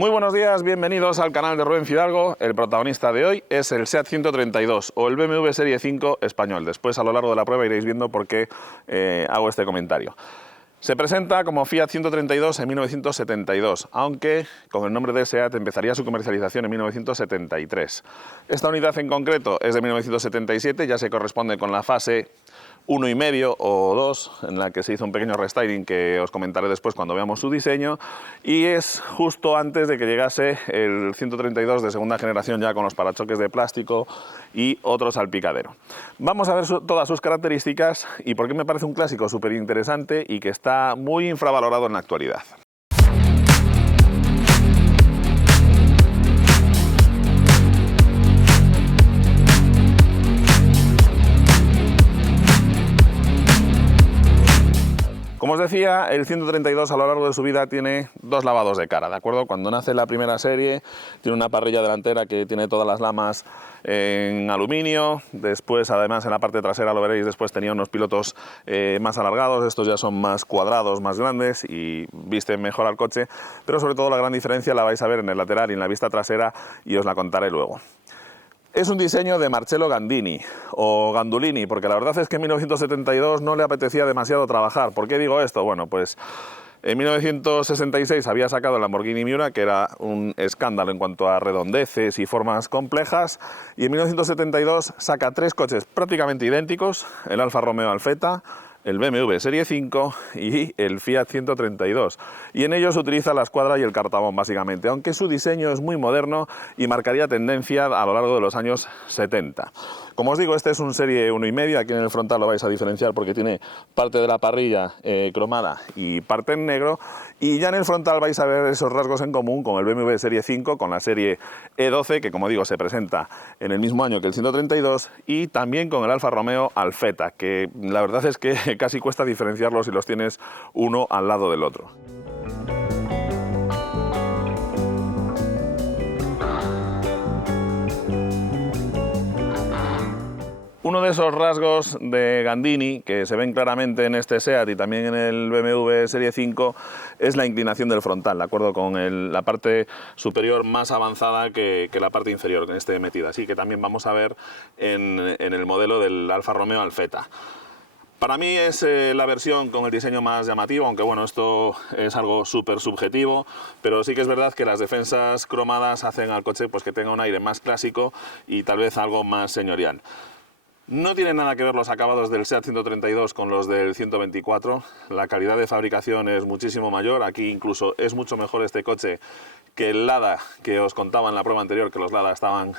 Muy buenos días, bienvenidos al canal de Rubén Fidalgo. El protagonista de hoy es el SEAT 132 o el BMW Serie 5 español. Después, a lo largo de la prueba, iréis viendo por qué hago este comentario. Se presenta como Fiat 132 en 1972, aunque con el nombre de SEAT empezaría su comercialización en 1973. Esta unidad en concreto es de 1977, ya se corresponde con la fase 1,5 o 2, en la que se hizo un pequeño restyling que os comentaré después cuando veamos su diseño, y es justo antes de que llegase el 132 de segunda generación, ya con los parachoques de plástico y otro salpicadero. Vamos a ver todas sus características y por qué me parece un clásico súper interesante y que está muy infravalorado en la actualidad. Como os decía, el 132 a lo largo de su vida tiene dos lavados de cara, ¿de acuerdo? Cuando nace la primera serie tiene una parrilla delantera que tiene todas las lamas en aluminio. Después, además, en la parte trasera, lo veréis, después tenía unos pilotos más alargados. Estos ya son más cuadrados, más grandes y visten mejor al coche. Pero sobre todo la gran diferencia la vais a ver en el lateral y en la vista trasera y os la contaré luego. Es un diseño de Marcello Gandini, o Gandolini, porque la verdad es que en 1972 no le apetecía demasiado trabajar. ¿Por qué digo esto? Bueno, pues en 1966 había sacado el Lamborghini Miura, que era un escándalo en cuanto a redondeces y formas complejas, y en 1972 saca tres coches prácticamente idénticos, el Alfa Romeo Alfetta, el BMW Serie 5 y el Fiat 132. Y en ellos utiliza la escuadra y el cartabón básicamente, aunque su diseño es muy moderno y marcaría tendencia a lo largo de los años 70. Como os digo, este es un Serie 1,5, aquí en el frontal lo vais a diferenciar porque tiene parte de la parrilla cromada y parte en negro, y ya en el frontal vais a ver esos rasgos en común con el BMW Serie 5, con la serie E12, que como digo se presenta en el mismo año que el 132, y también con el Alfa Romeo Alfetta, que la verdad es que casi cuesta diferenciarlos si los tienes uno al lado del otro. Uno de esos rasgos de Gandini que se ven claramente en este SEAT y también en el BMW Serie 5 es la inclinación del frontal, ¿de acuerdo? Con la parte superior más avanzada que la parte inferior, que esté metida. Así que también vamos a ver en el modelo del Alfa Romeo Alfetta. Para mí es la versión con el diseño más llamativo, aunque bueno, esto es algo súper subjetivo, pero sí que es verdad que las defensas cromadas hacen al coche pues que tenga un aire más clásico y tal vez algo más señorial. No tienen nada que ver los acabados del SEAT 132 con los del 124, la calidad de fabricación es muchísimo mayor, aquí incluso es mucho mejor este coche que el Lada que os contaba en la prueba anterior, que los Lada estaban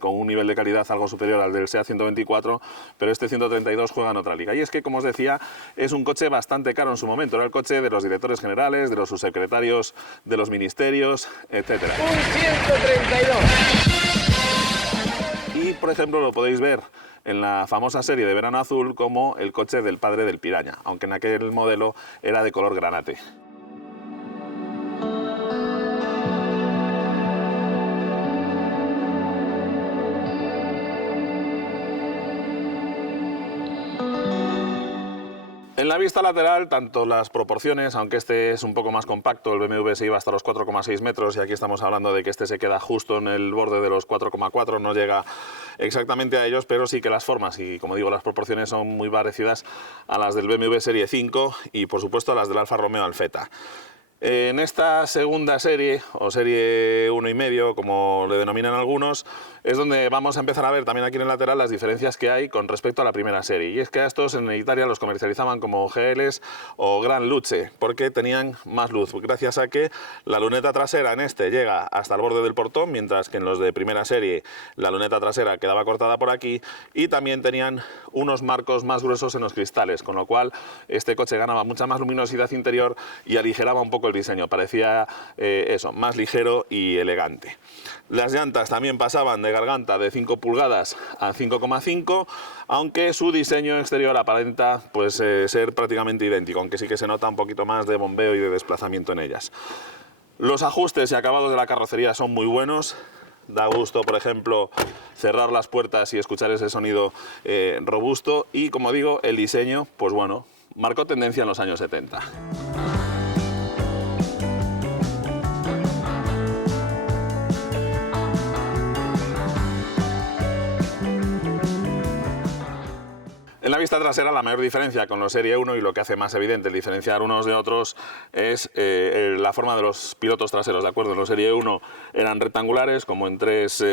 con un nivel de calidad algo superior al del SEAT 124, pero este 132 juega en otra liga. Y es que, como os decía, es un coche bastante caro en su momento, era el coche de los directores generales, de los subsecretarios de los ministerios, etc. Un 132. Y, por ejemplo, lo podéis ver en la famosa serie de Verano Azul como el coche del padre del Piraña, aunque en aquel modelo era de color granate. En la vista lateral, tanto las proporciones, aunque este es un poco más compacto, el BMW se iba hasta los 4,6 metros y aquí estamos hablando de que este se queda justo en el borde de los 4,4, no llega exactamente a ellos, pero sí que las formas y, como digo, las proporciones son muy parecidas a las del BMW Serie 5 y, por supuesto, a las del Alfa Romeo Alfetta. En esta segunda serie, o serie 1,5, como le denominan algunos, es donde vamos a empezar a ver también aquí en el lateral las diferencias que hay con respecto a la primera serie. Y es que a estos en Italia los comercializaban como GLs o Gran Luce, porque tenían más luz, gracias a que la luneta trasera en este llega hasta el borde del portón, mientras que en los de primera serie la luneta trasera quedaba cortada por aquí, y también tenían unos marcos más gruesos en los cristales, con lo cual este coche ganaba mucha más luminosidad interior y aligeraba un poco el diseño, parecía eso, más ligero y elegante. Las llantas también pasaban de garganta de 5 pulgadas a 5,5, aunque su diseño exterior aparenta pues ser prácticamente idéntico, aunque sí que se nota un poquito más de bombeo y de desplazamiento en ellas. Los ajustes y acabados de la carrocería son muy buenos. Da gusto, por ejemplo, cerrar las puertas y escuchar ese sonido robusto, y, como digo, el diseño, pues bueno, marcó tendencia en los años 70. vista trasera, la mayor diferencia con los Serie 1 y lo que hace más evidente el diferenciar unos de otros es la forma de los pilotos traseros, ¿de acuerdo? Los Serie 1 eran rectangulares, como en tres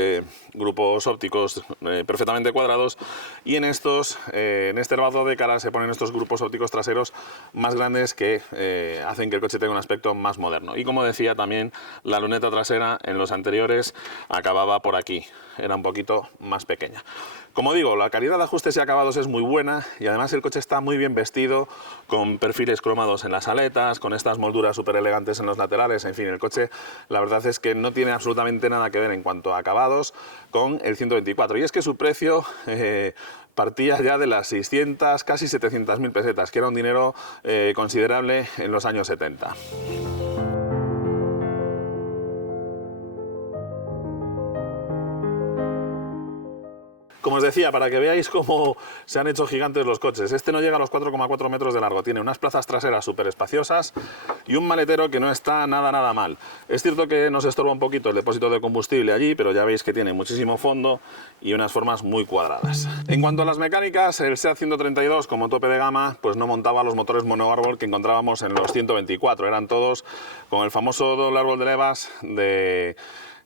grupos ópticos perfectamente cuadrados, y en estos, en este lavado de cara se ponen estos grupos ópticos traseros más grandes que hacen que el coche tenga un aspecto más moderno. Y como decía, también la luneta trasera en los anteriores acababa por aquí, era un poquito más pequeña. Como digo, la calidad de ajustes y acabados es muy buena y además el coche está muy bien vestido, con perfiles cromados en las aletas, con estas molduras súper elegantes en los laterales. En fin, el coche la verdad es que no tiene absolutamente nada que ver en cuanto a acabados con el 124. Y es que su precio partía ya de las 600, casi 700.000 pesetas, que era un dinero considerable en los años 70. Como os decía, para que veáis cómo se han hecho gigantes los coches, este no llega a los 4,4 metros de largo, tiene unas plazas traseras súper espaciosas y un maletero que no está nada mal. Es cierto que nos estorba un poquito el depósito de combustible allí, pero ya veis que tiene muchísimo fondo y unas formas muy cuadradas. En cuanto a las mecánicas, el SEAT 132 como tope de gama pues no montaba los motores monoárbol que encontrábamos en los 124, eran todos con el famoso doble árbol de levas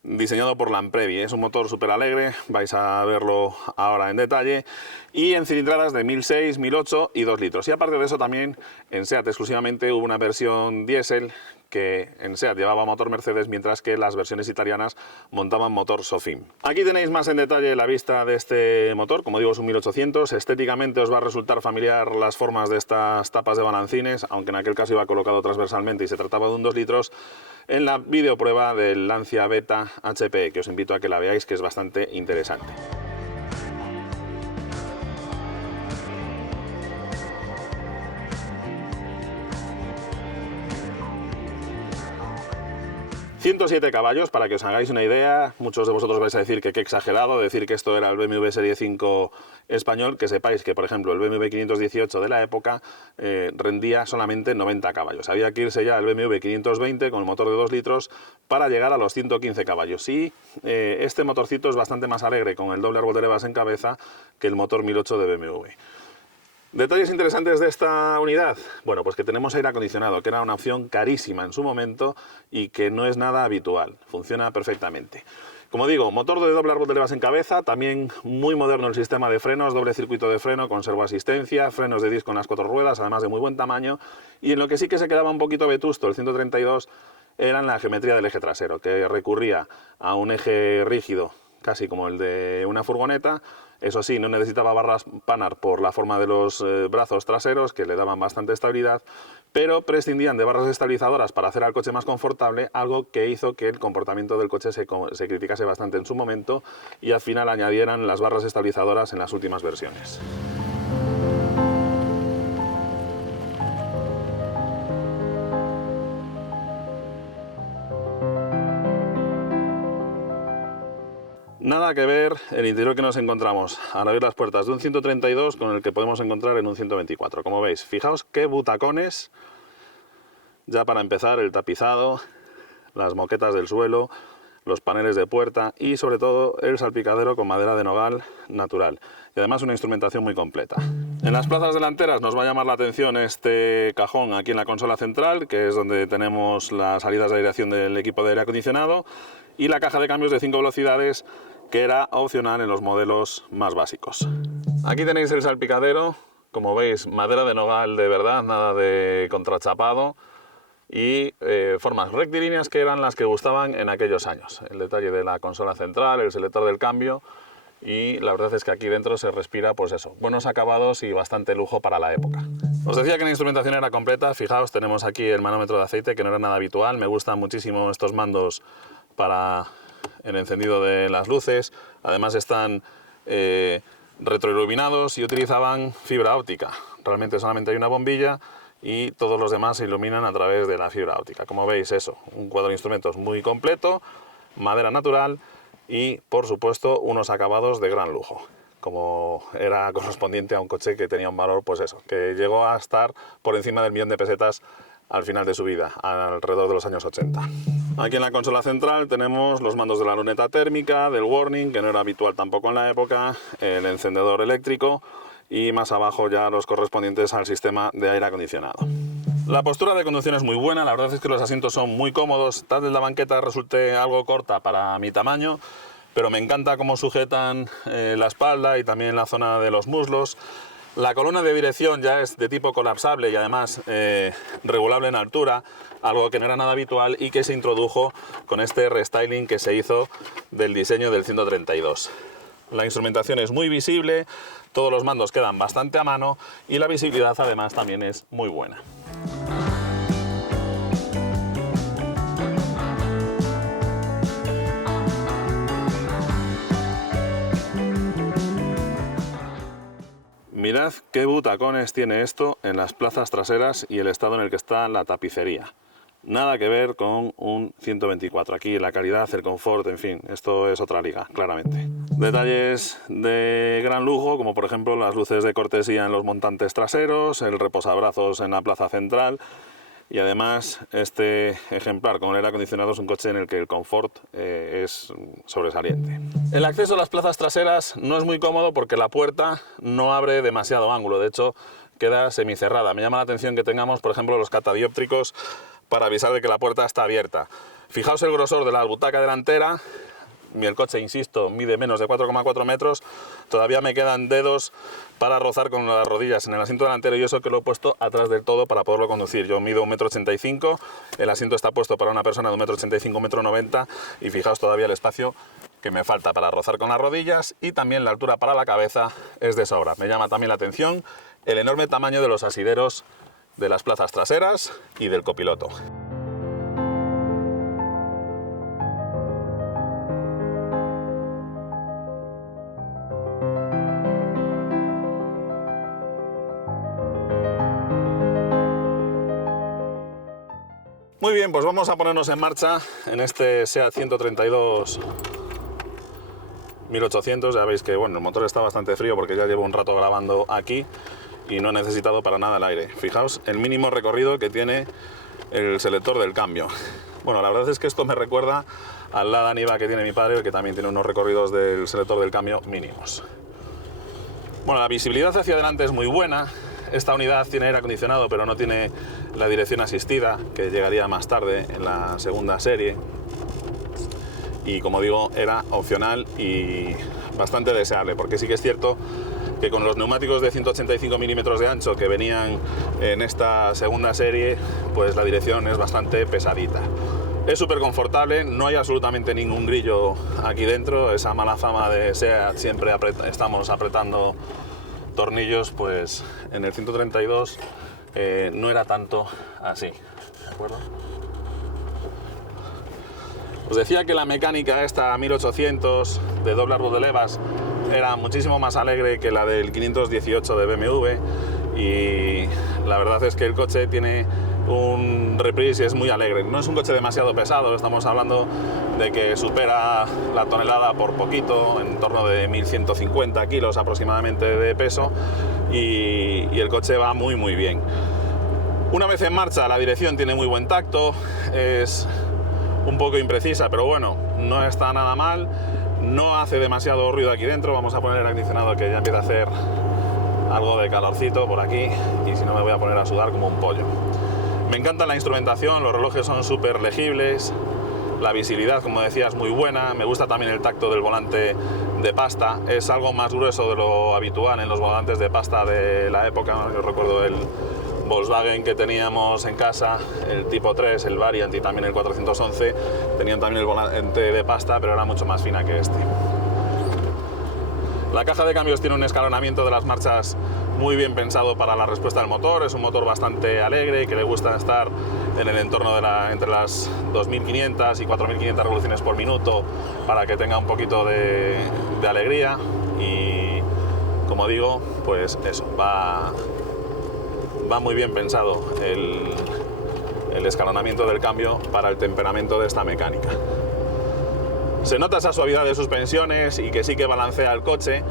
diseñado por Lamprevi. Es un motor súper alegre, vais a verlo ahora en detalle, y en cilindradas de 1006, 1008 y 2 litros. Y aparte de eso también en SEAT exclusivamente hubo una versión diésel que en SEAT llevaba motor Mercedes, mientras que las versiones italianas montaban motor Sofim. Aquí tenéis más en detalle la vista de este motor, como digo es un 1800, estéticamente os va a resultar familiar las formas de estas tapas de balancines, aunque en aquel caso iba colocado transversalmente y se trataba de un 2 litros, en la videoprueba del Lancia Beta HP, que os invito a que la veáis, que es bastante interesante. ...107 caballos, para que os hagáis una idea. Muchos de vosotros vais a decir que qué exagerado decir que esto era el BMW Serie 5 español, que sepáis que, por ejemplo, el BMW 518 de la época rendía solamente 90 caballos. Había que irse ya al BMW 520 con el motor de 2 litros para llegar a los 115 caballos. Y este motorcito es bastante más alegre con el doble árbol de levas en cabeza que el motor 1008 de BMW. Detalles interesantes de esta unidad, bueno, pues que tenemos aire acondicionado, que era una opción carísima en su momento y que no es nada habitual, funciona perfectamente. Como digo, motor de doble árbol de levas en cabeza, también muy moderno el sistema de frenos, doble circuito de freno con servoasistencia, frenos de disco en las 4 ruedas, además de muy buen tamaño, y en lo que sí que se quedaba un poquito vetusto el 132 era en la geometría del eje trasero, que recurría a un eje rígido, casi como el de una furgoneta. Eso sí, no necesitaba barras Panhard por la forma de los brazos traseros, que le daban bastante estabilidad, pero prescindían de barras estabilizadoras para hacer al coche más confortable, algo que hizo que el comportamiento del coche se criticase bastante en su momento, y al final añadieran las barras estabilizadoras en las últimas versiones. Nada que ver el interior que nos encontramos al abrir las puertas de un 132 con el que podemos encontrar en un 124. Como veis, fijaos qué butacones, ya para empezar el tapizado, las moquetas del suelo, los paneles de puerta y sobre todo el salpicadero con madera de nogal natural. Y además una instrumentación muy completa. En las plazas delanteras nos va a llamar la atención este cajón aquí en la consola central, que es donde tenemos las salidas de aireación del equipo de aire acondicionado, y la caja de cambios de 5 velocidades, que era opcional en los modelos más básicos. Aquí tenéis el salpicadero, como veis, madera de nogal de verdad, nada de contrachapado, y formas rectilíneas que eran las que gustaban en aquellos años. El detalle de la consola central, el selector del cambio, y la verdad es que aquí dentro se respira, pues eso, buenos acabados y bastante lujo para la época. Os decía que la instrumentación era completa. Fijaos, tenemos aquí el manómetro de aceite, que no era nada habitual. Me gustan muchísimo estos mandos para el encendido de las luces. Además están retroiluminados y utilizaban fibra óptica. Realmente solamente hay una bombilla y todos los demás se iluminan a través de la fibra óptica. Como veis, eso, un cuadro de instrumentos muy completo, madera natural y, por supuesto, unos acabados de gran lujo, como era correspondiente a un coche que tenía un valor, pues eso, que llegó a estar por encima del 1.000.000 de pesetas al final de su vida, alrededor de los años 80. Aquí en la consola central tenemos los mandos de la luneta térmica, del warning, que no era habitual tampoco en la época, el encendedor eléctrico y más abajo ya los correspondientes al sistema de aire acondicionado. La postura de conducción es muy buena, la verdad es que los asientos son muy cómodos, tal vez la banqueta resulte algo corta para mi tamaño, pero me encanta cómo sujetan la espalda y también la zona de los muslos. La columna de dirección ya es de tipo colapsable y además regulable en altura, algo que no era nada habitual y que se introdujo con este restyling que se hizo del diseño del 132. La instrumentación es muy visible, todos los mandos quedan bastante a mano y la visibilidad además también es muy buena. Mirad qué butacones tiene esto en las plazas traseras y el estado en el que está la tapicería. Nada que ver con un 124. Aquí la calidad, el confort, en fin, esto es otra liga, claramente. Detalles de gran lujo, como por ejemplo las luces de cortesía en los montantes traseros, el reposabrazos en la plaza central y además este ejemplar con el aire acondicionado es un coche en el que el confort es sobresaliente. El acceso a las plazas traseras no es muy cómodo porque la puerta no abre demasiado ángulo, de hecho queda semicerrada. Me llama la atención que tengamos, por ejemplo, los catadióptricos para avisar de que la puerta está abierta. Fijaos el grosor de la butaca delantera. El coche, insisto, mide menos de 4,4 metros, todavía me quedan dedos para rozar con las rodillas en el asiento delantero y eso que lo he puesto atrás del todo para poderlo conducir. Yo mido 1,85 m, el asiento está puesto para una persona de 1,85 m, 1,90 m y fijaos todavía el espacio que me falta para rozar con las rodillas y también la altura para la cabeza es de sobra. Me llama también la atención el enorme tamaño de los asideros de las plazas traseras y del copiloto. Muy bien, pues vamos a ponernos en marcha en este SEAT 132 1800. Ya veis que bueno, el motor está bastante frío porque ya llevo un rato grabando aquí y no he necesitado para nada el aire. Fijaos el mínimo recorrido que tiene el selector del cambio. Bueno, la verdad es que esto me recuerda al Lada Niva que tiene mi padre, que también tiene unos recorridos del selector del cambio mínimos. Bueno, la visibilidad hacia adelante es muy buena. Esta unidad tiene aire acondicionado, pero no tiene la dirección asistida, que llegaría más tarde en la segunda serie. Y como digo, era opcional y bastante deseable, porque sí que es cierto que con los neumáticos de 185 milímetros de ancho que venían en esta segunda serie, pues la dirección es bastante pesadita. Es súper confortable, no hay absolutamente ningún grillo aquí dentro. Esa mala fama de SEAT, siempre estamos apretando tornillos, pues en el 132 no era tanto así, ¿de acuerdo? Os decía que la mecánica esta 1800 de doble árbol de levas era muchísimo más alegre que la del 518 de BMW y la verdad es que el coche tiene un reprise y es muy alegre. No es un coche demasiado pesado, estamos hablando de que supera la tonelada por poquito, en torno de 1150 kilos aproximadamente de peso y el coche va muy bien. Una vez en marcha la dirección tiene muy buen tacto, es un poco imprecisa, pero bueno, no está nada mal, no hace demasiado ruido aquí dentro. Vamos a poner el acondicionado que ya empieza a hacer algo de calorcito por aquí y si no me voy a poner a sudar como un pollo. Me encanta la instrumentación, los relojes son súper legibles, la visibilidad, como decía, es muy buena. Me gusta también el tacto del volante de pasta, es algo más grueso de lo habitual en los volantes de pasta de la época. Yo recuerdo el Volkswagen que teníamos en casa, el tipo 3, el Variant y también el 411, tenían también el volante de pasta, pero era mucho más fina que este. La caja de cambios tiene un escalonamiento de las marchas muy bien pensado para la respuesta del motor. Es un motor bastante alegre y que le gusta estar en el entorno de entre las 2500 y 4500 revoluciones por minuto para que tenga un poquito de alegría y, como digo, pues eso, va muy bien pensado el escalonamiento del cambio para el temperamento de esta mecánica. Se nota esa suavidad de suspensiones y que sí que balancea el coche.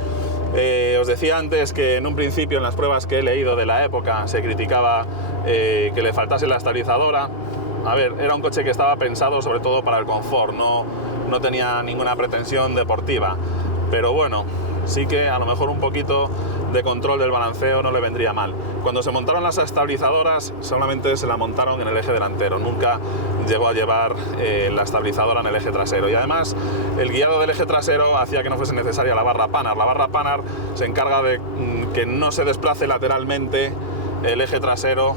Os decía antes que en un principio en las pruebas que he leído de la época se criticaba que le faltase la estabilizadora. A ver, era un coche que estaba pensado sobre todo para el confort, no tenía ninguna pretensión deportiva. Pero bueno, sí que a lo mejor un poquito de control del balanceo no le vendría mal. Cuando se montaron las estabilizadoras solamente se la montaron en el eje delantero, nunca llegó a llevar la estabilizadora en el eje trasero, y además el guiado del eje trasero hacía que no fuese necesaria la barra Panhard. La barra Panhard se encarga de que no se desplace lateralmente el eje trasero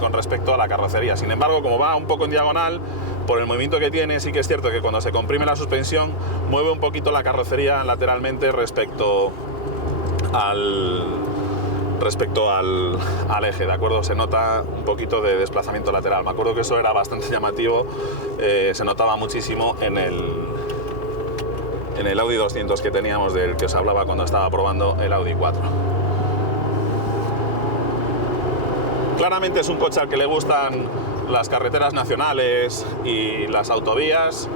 con respecto a la carrocería. Sin embargo, como va un poco en diagonal, por el movimiento que tiene, sí que es cierto que cuando se comprime la suspensión mueve un poquito la carrocería lateralmente respecto al eje, ¿de acuerdo? Se nota un poquito de desplazamiento lateral. Me acuerdo que eso era bastante llamativo, se notaba muchísimo en el Audi 200 que teníamos, del que os hablaba cuando estaba probando el Audi 4. Claramente es un coche al que le gustan las carreteras nacionales y las autovías.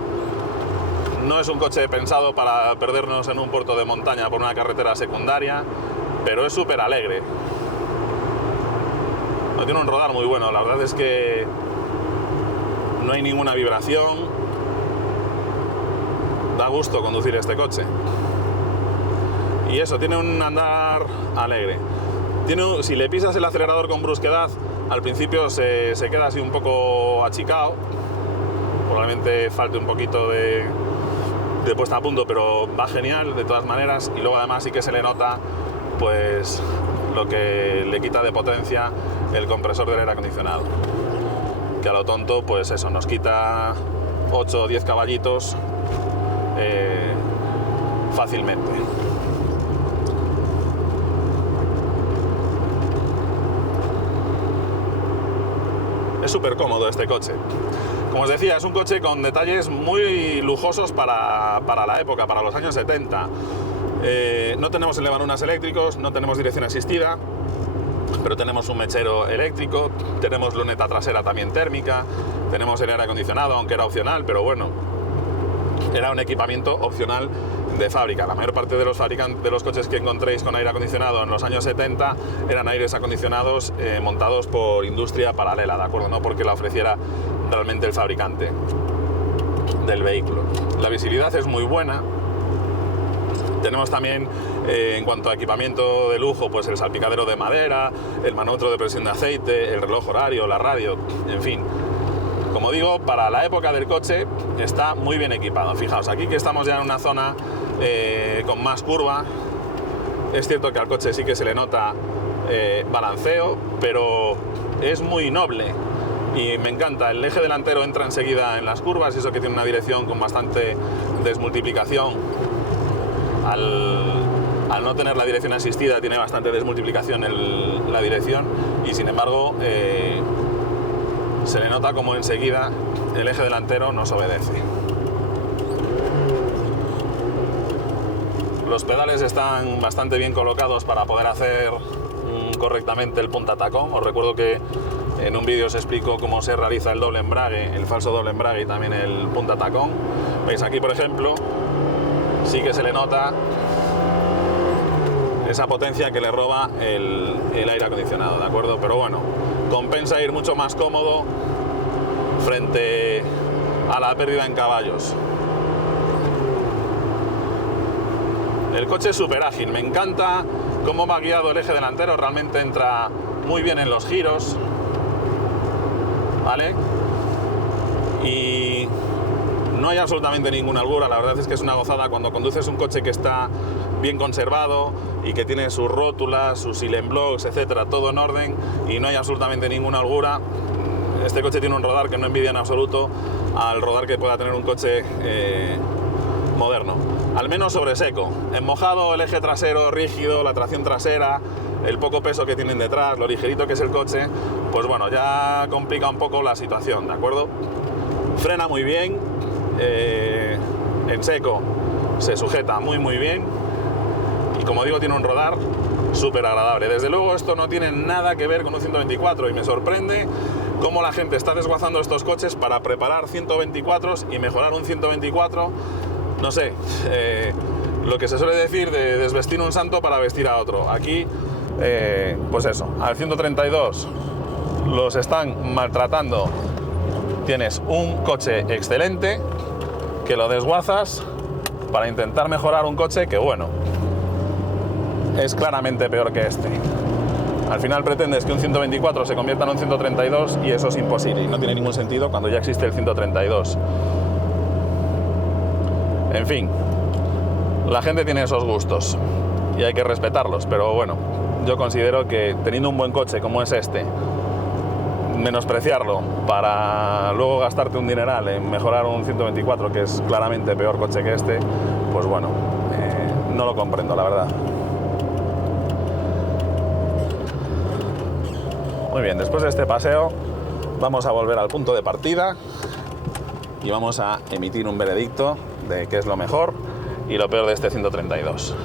No es un coche pensado para perdernos en un puerto de montaña por una carretera secundaria, pero es súper alegre. No tiene un rodar muy bueno, la verdad es que no hay ninguna vibración. Da gusto conducir este coche. Y eso, tiene un andar alegre. Si le pisas el acelerador con brusquedad, al principio se queda así un poco achicado. Probablemente falte un poquito de puesta a punto, pero va genial de todas maneras. Y luego además sí que se le nota pues lo que le quita de potencia el compresor del aire acondicionado, que a lo tonto pues eso, nos quita 8 o 10 caballitos fácilmente. Es súper cómodo este coche. Como os decía, es un coche con detalles muy lujosos para la época, para los años 70. No tenemos elevarunas eléctricos, no tenemos dirección asistida, pero tenemos un mechero eléctrico, tenemos luneta trasera también térmica, tenemos el aire acondicionado, aunque era opcional, pero bueno, era un equipamiento opcional de fábrica. La mayor parte de los coches que encontréis con aire acondicionado en los años 70 eran aires acondicionados montados por industria paralela, ¿de acuerdo? No porque la ofreciera realmente el fabricante del vehículo. La visibilidad es muy buena. Tenemos también, en cuanto a equipamiento de lujo, pues el salpicadero de madera, el manómetro de presión de aceite, el reloj horario, la radio, en fin. Como digo, para la época del coche está muy bien equipado. Fijaos, aquí que estamos ya en una zona con más curva, es cierto que al coche sí que se le nota balanceo, pero es muy noble y me encanta. El eje delantero entra enseguida en las curvas, y eso que tiene una dirección con bastante desmultiplicación. Al no tener la dirección asistida tiene bastante desmultiplicación la dirección, y sin embargo se le nota como enseguida el eje delantero nos obedece. Los pedales están bastante bien colocados para poder hacer correctamente el punta tacón. Os recuerdo que en un vídeo os explico cómo se realiza el doble embrague, el falso doble embrague y también el punta tacón. Veis aquí, por ejemplo, sí que se le nota esa potencia que le roba el aire acondicionado, ¿de acuerdo? Pero bueno, compensa ir mucho más cómodo frente a la pérdida en caballos. El coche es súper ágil, me encanta cómo va guiado el eje delantero, realmente entra muy bien en los giros, ¿vale? Y no hay absolutamente ninguna holgura. La verdad es que es una gozada cuando conduces un coche que está bien conservado y que tiene sus rótulas, sus silent blocks, etcétera, todo en orden, y no hay absolutamente ninguna holgura. Este coche tiene un rodar que no envidia en absoluto al rodar que pueda tener un coche moderno, al menos sobre seco. En mojado, el eje trasero rígido, la tracción trasera, el poco peso que tienen detrás, lo ligerito que es el coche, pues bueno, ya complica un poco la situación, ¿de acuerdo? Frena muy bien, en seco se sujeta muy bien, y como digo, tiene un rodar súper agradable. Desde luego esto no tiene nada que ver con un 124, y me sorprende cómo la gente está desguazando estos coches para preparar 124s y mejorar un 124. No sé, lo que se suele decir de desvestir un santo para vestir a otro. Aquí, pues eso, al 132 los están maltratando. Tienes un coche excelente que lo desguazas para intentar mejorar un coche que, bueno, es claramente peor que este. Al final pretendes que un 124 se convierta en un 132 y eso es imposible y no tiene ningún sentido cuando ya existe el 132. En fin, la gente tiene esos gustos y hay que respetarlos, pero bueno, yo considero que teniendo un buen coche como es este, menospreciarlo para luego gastarte un dineral en mejorar un 124 que es claramente peor coche que este, pues bueno, no lo comprendo, la verdad. Muy bien, después de este paseo vamos a volver al punto de partida y vamos a emitir un veredicto de qué es lo mejor y lo peor de este 132.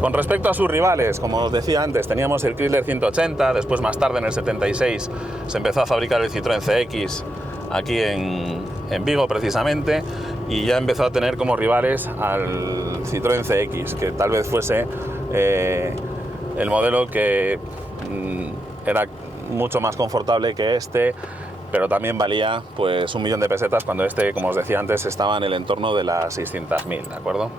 Con respecto a sus rivales, como os decía antes, teníamos el Chrysler 180, después más tarde en el 76 se empezó a fabricar el Citroën CX aquí en Vigo precisamente, y ya empezó a tener como rivales al Citroën CX, que tal vez fuese el modelo que era mucho más confortable que este, pero también valía pues 1.000.000 de pesetas cuando este, como os decía antes, estaba en el entorno de las 600.000, ¿de acuerdo?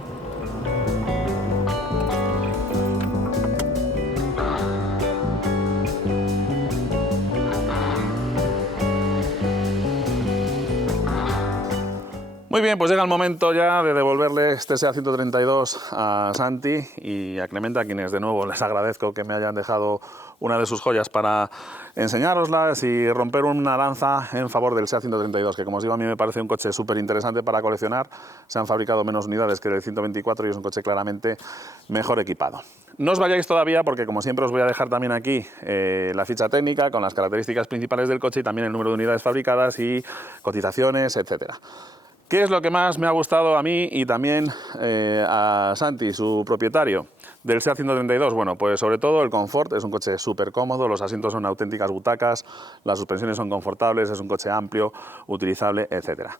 Muy bien, pues llega el momento ya de devolverle este SEAT 132 a Santi y a Clemente, a quienes de nuevo les agradezco que me hayan dejado una de sus joyas para enseñároslas y romper una lanza en favor del SEAT 132, que como os digo, a mí me parece un coche súper interesante para coleccionar. Se han fabricado menos unidades que el 124 y es un coche claramente mejor equipado. No os vayáis todavía porque, como siempre, os voy a dejar también aquí la ficha técnica con las características principales del coche y también el número de unidades fabricadas y cotizaciones, etcétera. ¿Qué es lo que más me ha gustado a mí y también a Santi, su propietario, del SEAT 132? Bueno, pues sobre todo el confort. Es un coche súper cómodo, los asientos son auténticas butacas, las suspensiones son confortables, es un coche amplio, utilizable, etcétera.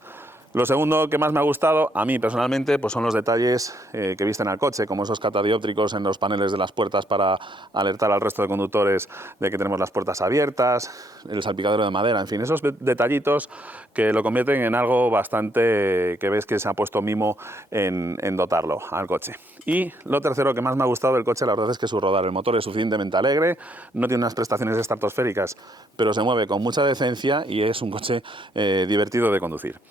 Lo segundo que más me ha gustado, a mí personalmente, pues son los detalles que visten al coche, como esos catadióptricos en los paneles de las puertas para alertar al resto de conductores de que tenemos las puertas abiertas, el salpicadero de madera, en fin, esos detallitos que lo convierten en algo bastante que ves que se ha puesto mimo en dotarlo al coche. Y lo tercero que más me ha gustado del coche, la verdad es que su rodar. El motor es suficientemente alegre, no tiene unas prestaciones estratosféricas, pero se mueve con mucha decencia y es un coche divertido de conducir.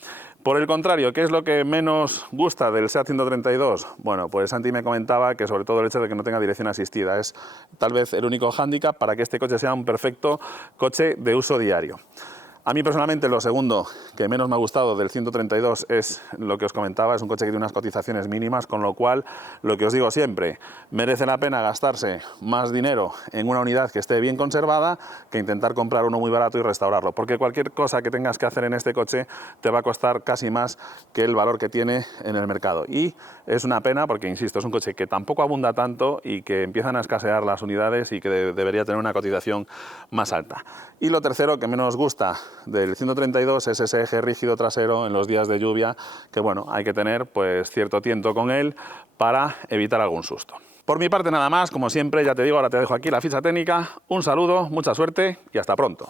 Por el contrario, ¿qué es lo que menos gusta del SEAT 132? Bueno, pues Santi me comentaba que sobre todo el hecho de que no tenga dirección asistida es tal vez el único hándicap para que este coche sea un perfecto coche de uso diario. A mí personalmente lo segundo que menos me ha gustado del 132 es lo que os comentaba, es un coche que tiene unas cotizaciones mínimas, con lo cual, lo que os digo siempre, merece la pena gastarse más dinero en una unidad que esté bien conservada que intentar comprar uno muy barato y restaurarlo, porque cualquier cosa que tengas que hacer en este coche te va a costar casi más que el valor que tiene en el mercado. Y es una pena porque, insisto, es un coche que tampoco abunda tanto y que empiezan a escasear las unidades y que debería tener una cotización más alta. Y lo tercero que menos gusta del 132 es ese eje rígido trasero en los días de lluvia, que bueno, hay que tener pues cierto tiento con él para evitar algún susto. Por mi parte nada más, como siempre, ya te digo, ahora te dejo aquí la ficha técnica. Un saludo, mucha suerte y hasta pronto.